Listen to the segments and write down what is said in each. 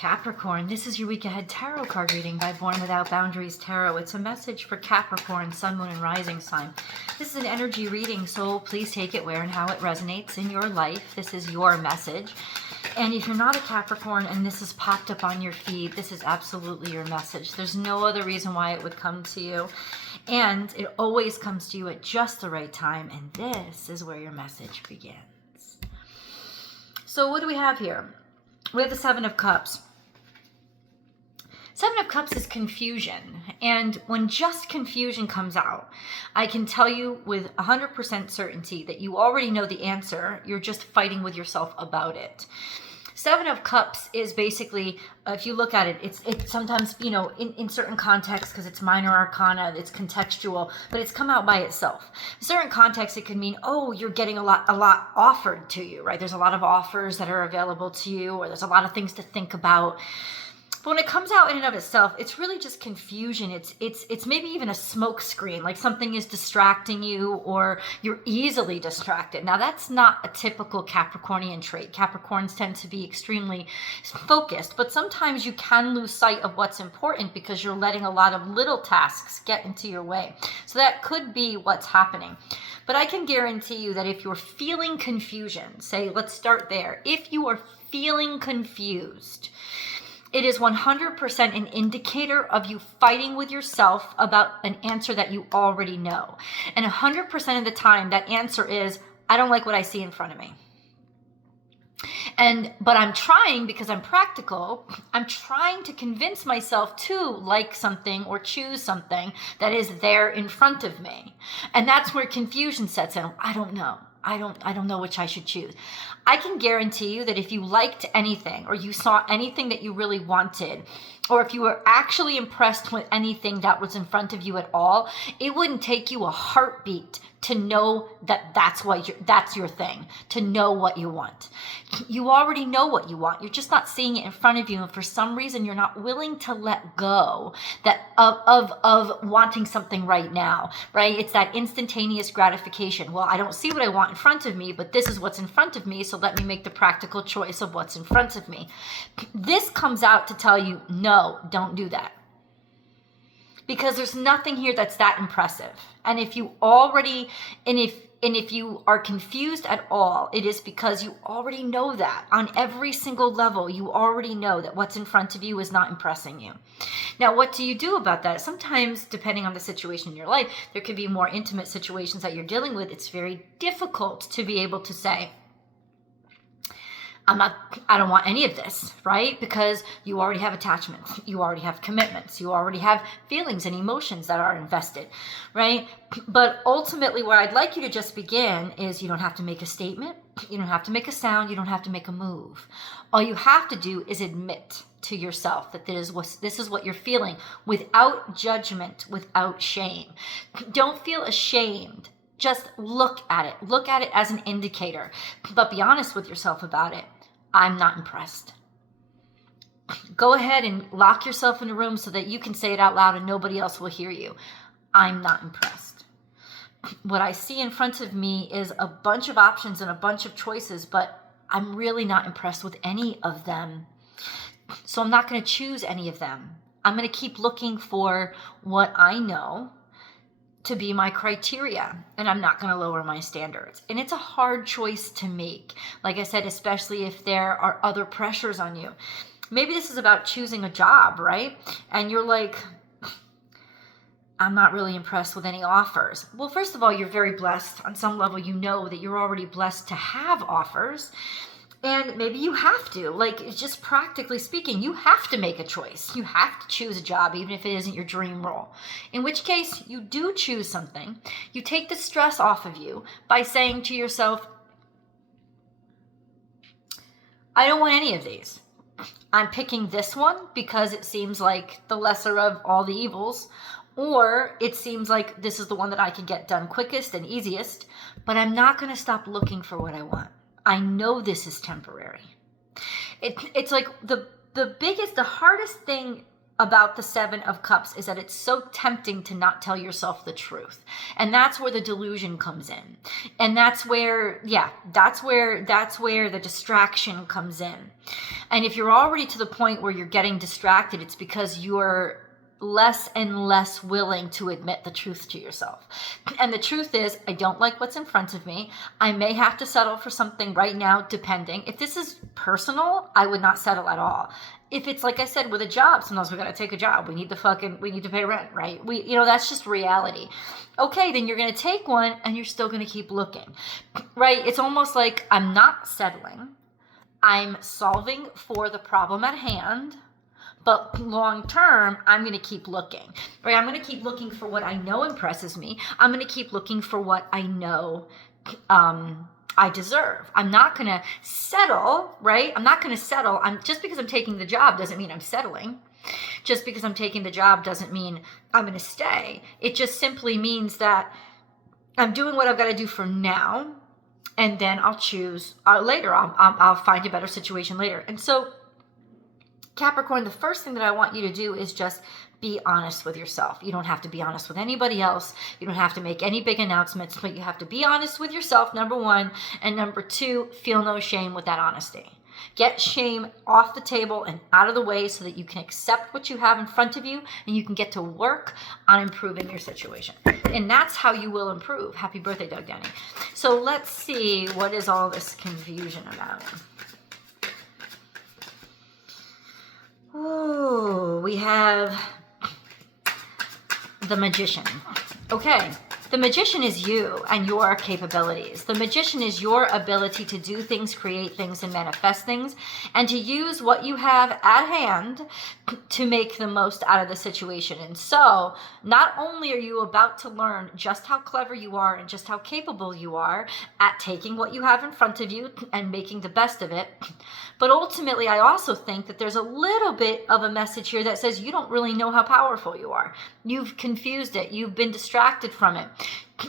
Capricorn, this is your week ahead tarot card reading by Born Without Boundaries Tarot. It's a message for Capricorn, Sun, Moon, and Rising sign. This is an energy reading, so please take it where and how it resonates in your life. This is your message. And if you're not a Capricorn and this has popped up on your feed, this is absolutely your message. There's no other reason why it would come to you. And it always comes to you at just the right time. And this is where your message begins. So what do we have here? We have the Seven of Cups. Seven of Cups is confusion. And when just confusion comes out, I can tell you with 100% certainty that you already know the answer. You're just fighting with yourself about it. Seven of Cups is basically, if you look at it, it's sometimes, in certain contexts, because it's minor arcana, it's contextual, but it's come out by itself. In certain contexts, it could mean, oh, you're getting a lot offered to you, right? There's a lot of offers that are available to you, or there's a lot of things to think about. But when it comes out in and of itself, it's really just confusion. It's maybe even a smoke screen, like something is distracting you or you're easily distracted. Now, that's not a typical Capricornian trait. Capricorns tend to be extremely focused, but sometimes you can lose sight of what's important because you're letting a lot of little tasks get into your way. So that could be what's happening. But I can guarantee you that if you're feeling confusion, say, let's start there. If you are feeling confused, it is 100% an indicator of you fighting with yourself about an answer that you already know. And 100% of the time, that answer is, I don't like what I see in front of me. But I'm trying, because I'm practical, I'm trying to convince myself to like something or choose something that is there in front of me. And that's where confusion sets in. I don't know. I don't know which I should choose. I can guarantee you that if you liked anything or you saw anything that you really wanted, or if you were actually impressed with anything that was in front of you at all, it wouldn't take you a heartbeat to know that that's your thing, to know what you want. You already know what you want. You're just not seeing it in front of you, and for some reason you're not willing to let go of wanting something right now, right? It's that instantaneous gratification. Well, I don't see what I want in front of me, but this is what's in front of me, so let me make the practical choice of what's in front of me. This comes out to tell you, no, don't do that. Because there's nothing here that's that impressive. And if you are confused at all, it is because you already know that. On every single level, you already know that what's in front of you is not impressing you. Now, what do you do about that? Sometimes, depending on the situation in your life, there could be more intimate situations that you're dealing with. It's very difficult to be able to say, I don't want any of this, right? Because you already have attachments, you already have commitments, you already have feelings and emotions that are invested, right? But ultimately, where I'd like you to just begin is you don't have to make a statement, you don't have to make a sound, you don't have to make a move. All you have to do is admit to yourself that this is what you're feeling, without judgment, without shame. Don't feel ashamed. Just look at it. Look at it as an indicator, but be honest with yourself about it. I'm not impressed. Go ahead and lock yourself in a room so that you can say it out loud and nobody else will hear you. I'm not impressed. What I see in front of me is a bunch of options and a bunch of choices, but I'm really not impressed with any of them. So I'm not going to choose any of them. I'm going to keep looking for what I know to be my criteria, and I'm not going to lower my standards. And it's a hard choice to make. Like I said, especially if there are other pressures on you. Maybe this is about choosing a job, right? And you're like, I'm not really impressed with any offers. Well, first of all, you're very blessed. On some level, you know that you're already blessed to have offers. And maybe you have to, like, just practically speaking, you have to make a choice. You have to choose a job, even if it isn't your dream role. In which case, you do choose something. You take the stress off of you by saying to yourself, I don't want any of these. I'm picking this one because it seems like the lesser of all the evils, or it seems like this is the one that I can get done quickest and easiest, but I'm not going to stop looking for what I want. I know this is temporary. It's like the hardest thing about the Seven of Cups is that it's so tempting to not tell yourself the truth. And that's where the delusion comes in. And that's where the distraction comes in. And if you're already to the point where you're getting distracted, it's because you're less and less willing to admit the truth to yourself. And the truth is, I don't like what's in front of me. I may have to settle for something right now, depending. If this is personal, I would not settle at all. If it's, like I said, with a job, sometimes we got to take a job. We need to pay rent, right? That's just reality. Okay, then you're going to take one and you're still going to keep looking, right? It's almost like I'm not settling. I'm solving for the problem at hand. But long term, I'm going to keep looking, right? I'm going to keep looking for what I know impresses me. I'm going to keep looking for what I know I deserve. I'm not going to settle, right? I'm not going to settle. Just because I'm taking the job doesn't mean I'm settling. Just because I'm taking the job doesn't mean I'm going to stay. It just simply means that I'm doing what I've got to do for now, and then I'll choose later. I'll find a better situation later. And so, Capricorn, the first thing that I want you to do is just be honest with yourself. You don't have to be honest with anybody else. You don't have to make any big announcements, but you have to be honest with yourself, number one. And number two, feel no shame with that honesty. Get shame off the table and out of the way so that you can accept what you have in front of you and you can get to work on improving your situation. And that's how you will improve. Happy birthday, Doug Danny. So let's see, what is all this confusion about? Oh, we have the Magician. Okay, the Magician is you and your capabilities. The Magician is your ability to do things, create things, and manifest things, and to use what you have at hand to make the most out of the situation. And so, not only are you about to learn just how clever you are and just how capable you are at taking what you have in front of you and making the best of it, but ultimately, I also think that there's a little bit of a message here that says you don't really know how powerful you are. You've confused it. You've been distracted from it.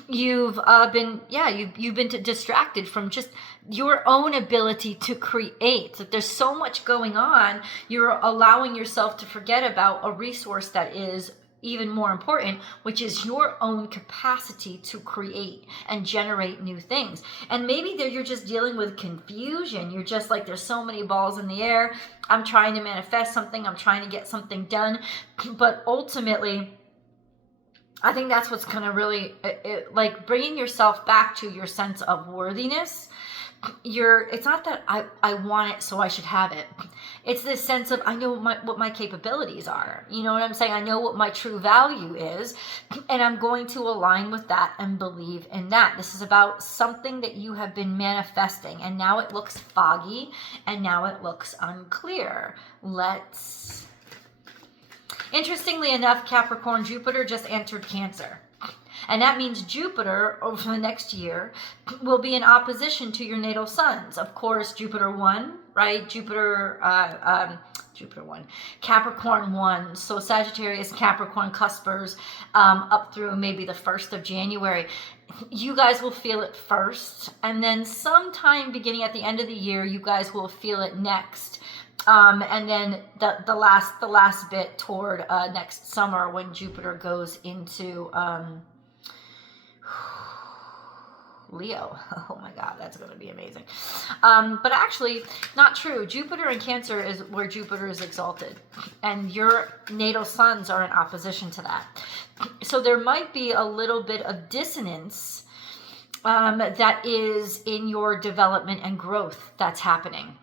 You've been distracted from just your own ability to create. That there's so much going on, you're allowing yourself to forget about a resource that is even more important, which is your own capacity to create and generate new things. And maybe there you're just dealing with confusion. You're just like, there's so many balls in the air. I'm trying to manifest something. I'm trying to get something done. But ultimately, I think that's what's going to really, like bringing yourself back to your sense of worthiness. It's not that I want it, so I should have it. It's this sense of, I know what my capabilities are. You know what I'm saying? I know what my true value is, and I'm going to align with that and believe in that. This is about something that you have been manifesting, and now it looks foggy, and now it looks unclear. Interestingly enough, Capricorn, Jupiter just entered Cancer. And that means Jupiter, over the next year, will be in opposition to your natal suns. Of course, Jupiter 1, right? Jupiter 1. Capricorn 1. So Sagittarius, Capricorn, cuspers, up through maybe the 1st of January. You guys will feel it first. And then sometime beginning at the end of the year, you guys will feel it next. And then the last bit toward next summer when Jupiter goes into Leo. Oh my God, that's going to be amazing. But actually, not true. Jupiter in Cancer is where Jupiter is exalted, and your natal suns are in opposition to that. So there might be a little bit of dissonance that is in your development and growth that's happening.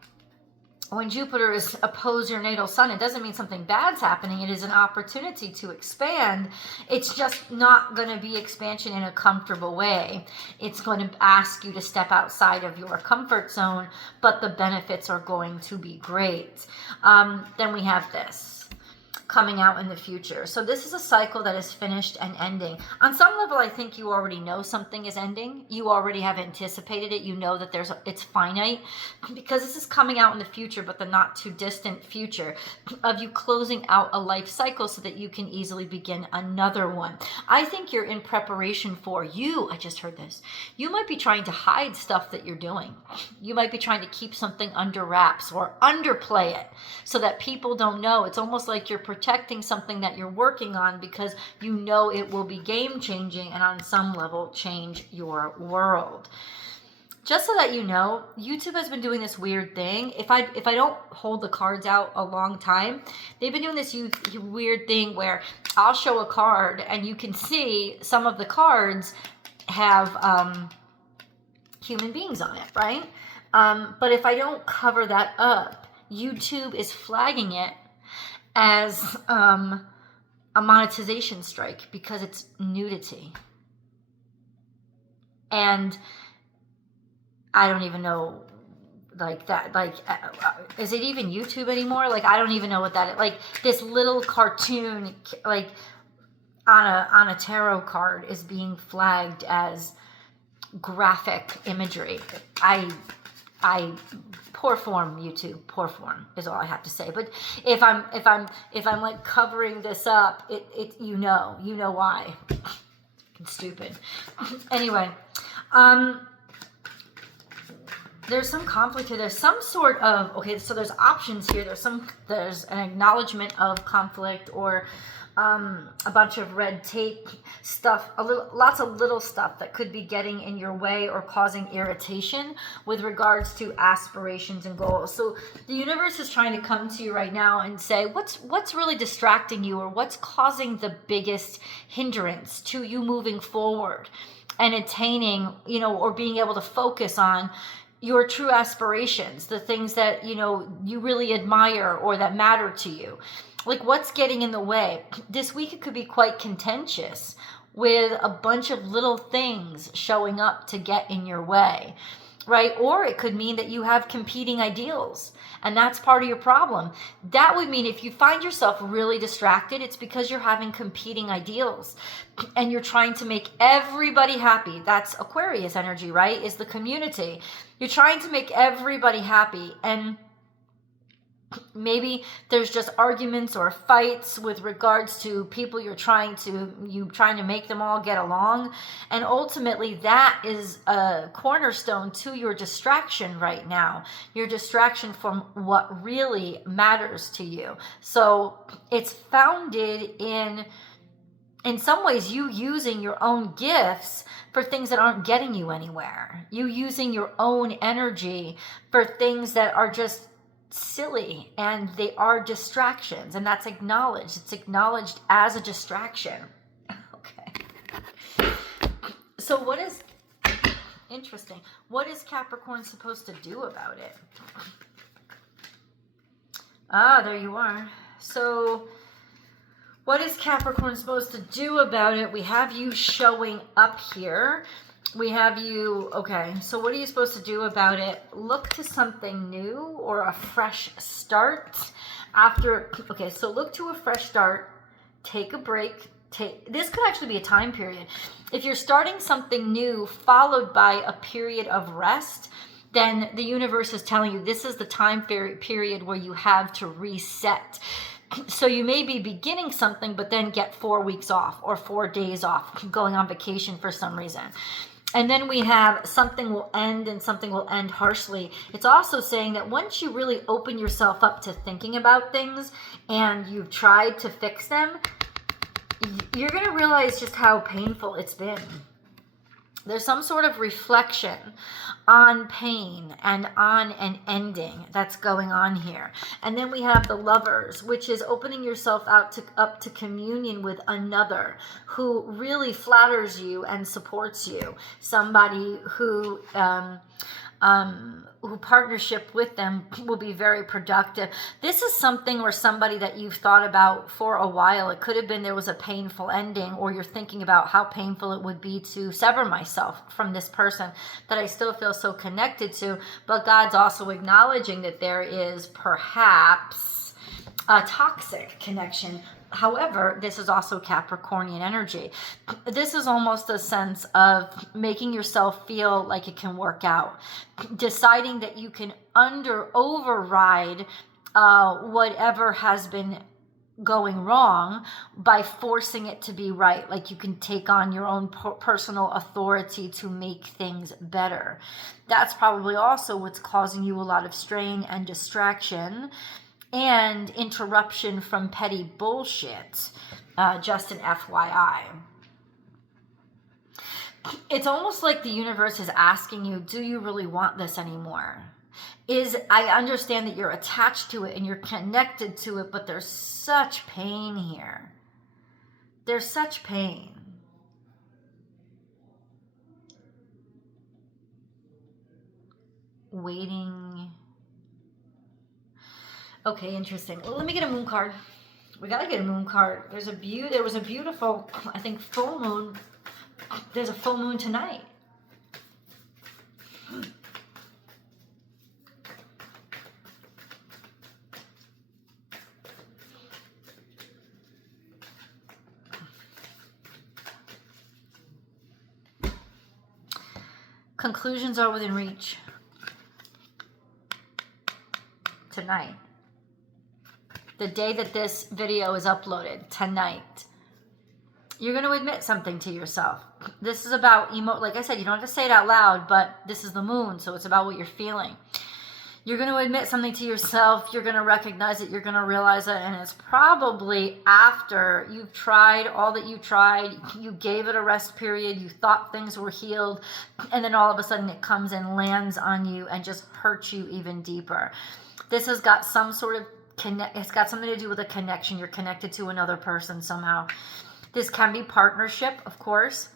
When Jupiter is opposed your natal sun, it doesn't mean something bad's happening. It is an opportunity to expand. It's just not going to be expansion in a comfortable way. It's going to ask you to step outside of your comfort zone, but the benefits are going to be great. Then we have this coming out in the future. So this is a cycle that is finished and ending. On some level, I think you already know something is ending. You already have anticipated it. You know that it's finite, because this is coming out in the future, but the not too distant future of you closing out a life cycle so that you can easily begin another one. I think you're in preparation for I just heard this. You might be trying to hide stuff that you're doing. You might be trying to keep something under wraps or underplay it so that people don't know. It's almost like you're protecting something that you're working on because you know it will be game changing and on some level change your world. Just so that you know, YouTube has been doing this weird thing. If I don't hold the cards out a long time, they've been doing this weird thing where I'll show a card and you can see some of the cards have human beings on it, right? But if I don't cover that up, YouTube is flagging it as a monetization strike because it's nudity. And I don't even know, like that, like, is it even YouTube anymore? Like, I don't even know what that is. Like, this little cartoon, like, on a tarot card is being flagged as graphic imagery. I poor form, YouTube, poor form is all I have to say. But if I'm like covering this up, it you know why. It's stupid. Anyway, there's some conflict here. There's some sort of, okay, so there's options here. There's an acknowledgement of conflict or a bunch of red tape stuff, lots of little stuff that could be getting in your way or causing irritation with regards to aspirations and goals. So the universe is trying to come to you right now and say, what's really distracting you, or what's causing the biggest hindrance to you moving forward and attaining, or being able to focus on your true aspirations, the things that, you really admire or that matter to you. Like, what's getting in the way? This week it could be quite contentious with a bunch of little things showing up to get in your way, right? Or it could mean that you have competing ideals, and that's part of your problem. That would mean if you find yourself really distracted, it's because you're having competing ideals and you're trying to make everybody happy. That's Aquarius energy, right? Is the community. You're trying to make everybody happy, and maybe there's just arguments or fights with regards to people you're trying to make them all get along. And ultimately that is a cornerstone to your distraction right now, your distraction from what really matters to you. So it's founded in some ways you using your own gifts for things that aren't getting you anywhere. You using your own energy for things that are just silly, and they are distractions, and that's acknowledged. It's acknowledged as a distraction. Okay. So what is interesting? What is Capricorn supposed to do about it? Ah, there you are. So what is Capricorn supposed to do about it? We have you showing up here. We have you, okay, so what are you supposed to do about it? Look to something new or a fresh start after, okay, so look to a fresh start, take a break, this could actually be a time period. If you're starting something new followed by a period of rest, then the universe is telling you this is the time period where you have to reset. So you may be beginning something, but then get 4 weeks off or 4 days off, going on vacation for some reason. And then we have something will end and something will end harshly. It's also saying that once you really open yourself up to thinking about things and you've tried to fix them, you're going to realize just how painful it's been. There's some sort of reflection on pain and on an ending that's going on here. And then we have the Lovers, which is opening yourself up to communion with another who really flatters you and supports you. Somebody who partnership with them will be very productive. This is something or somebody that you've thought about for a while. It could have been there was a painful ending, or you're thinking about how painful it would be to sever myself from this person that I still feel so connected to. But God's also acknowledging that there is perhaps a toxic connection. However, this is also Capricornian energy. This is almost a sense of making yourself feel like it can work out. Deciding that you can override whatever has been going wrong by forcing it to be right. Like you can take on your own personal authority to make things better. That's probably also what's causing you a lot of strain and distraction. and interruption from petty bullshit. Just an FYI. It's almost like the universe is asking you, do you really want this anymore? I understand that you're attached to it and you're connected to it, but there's such pain here. There's such pain. Waiting. Okay, interesting. Well, let me get a moon card. We gotta get a moon card. There was a beautiful, I think, full moon. There's a full moon tonight. Conclusions are within reach. Tonight. The day that this video is uploaded, tonight. You're going to admit something to yourself. This is about like I said, you don't have to say it out loud, but this is the moon, so it's about what you're feeling. You're going to admit something to yourself. You're going to recognize it. You're going to realize it. And it's probably after you've tried all that you tried. You gave it a rest period. You thought things were healed. And then all of a sudden it comes and lands on you and just hurts you even deeper. This has got some sort of it's got something to do with a connection. You're connected to another person somehow. This can be partnership, of course.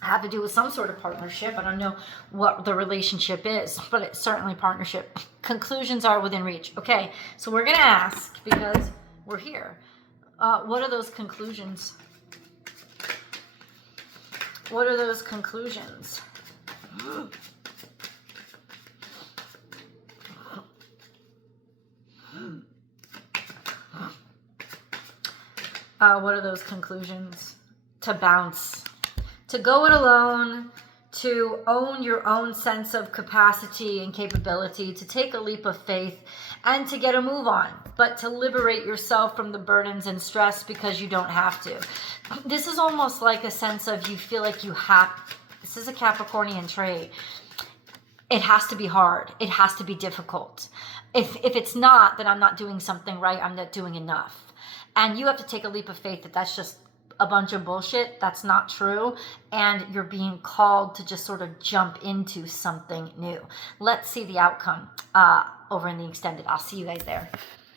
Have to do with some sort of partnership. I don't know what the relationship is, but it's certainly partnership. Conclusions are within reach. Okay, so we're going to ask, because we're here, what are those conclusions? What are those conclusions? What are those conclusions? To bounce. To go it alone, to own your own sense of capacity and capability, to take a leap of faith, and to get a move on, but to liberate yourself from the burdens and stress because you don't have to. This is almost like a sense of you feel like you have, this is a Capricornian trait. It has to be hard. It has to be difficult. If it's not, then I'm not doing something right. I'm not doing enough. And you have to take a leap of faith that that's just a bunch of bullshit. That's not true. And you're being called to just sort of jump into something new. Let's see the outcome over in the extended. I'll see you guys there.